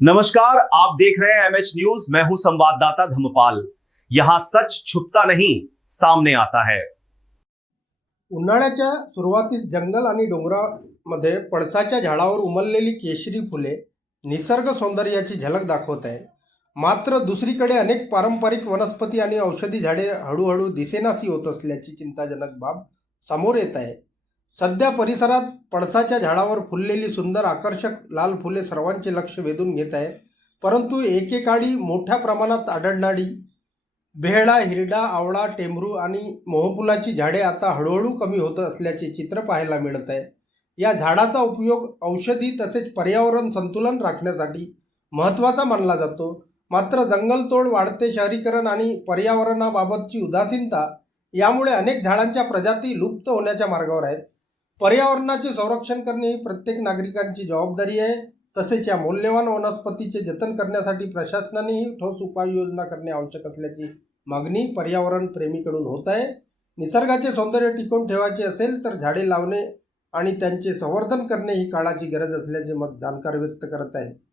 नमस्कार, आप देख रहे हैं एमएच न्यूज। मैं हूं संवाददाता धर्मपाल। यहां सच छुपता नहीं, सामने आता है। उन्हाळ्याच्या सुरुवातीस जंगल आणि डोंगरामध्ये पळसाच्या झाडावर उमललेली केशरी फुले निसर्ग सौंदर्याची झलक दाखवत आहे. मात्र दुसरीकडे अनेक पारंपरिक वनस्पती आणि औषधी झाडे हळूहळू दिसेनाशी होत असल्याची चिंताजनक बाब समोर येत आहे. सध्या परिसरात पळसाच्या झाडावर फुललेली सुंदर आकर्षक लाल फुले सर्वांचे लक्ष वेधून घेत आहे. परंतु एकेकाळी मोठ्या प्रमाणात आढळणारी बेहळा, हिरडा, आवळा, टेंभरू आणि मोहफुलाची झाडे आता हळूहळू कमी होत असल्याचे चित्र पाहायला मिळत आहे. या झाडाचा उपयोग औषधी तसेच पर्यावरण संतुलन राखण्यासाठी महत्त्वाचा मानला जातो. मात्र जंगलतोड, वाढते शहरीकरण आणि पर्यावरणाबाबतची उदासीनता यामुळे अनेक झाडांच्या प्रजाती लुप्त होण्याच्या मार्गावर आहेत. पर्यावरणाचे संरक्षण करणे ही प्रत्येक नागरिकांची जबाबदारी आहे. तसेच या मौल्यवान वनस्पतीचे जतन करण्यासाठी प्रशासनानेही ठोस उपाययोजना करणे आवश्यक असल्याची मागणी पर्यावरण प्रेमीकडून होत आहे. निसर्गाचे सौंदर्य टिकवून ठेवायचे असेल तर झाडे लावणे आणि त्यांचे संवर्धन करणे ही काळाची गरज असल्याचे मत जाणकार व्यक्त करत आहे.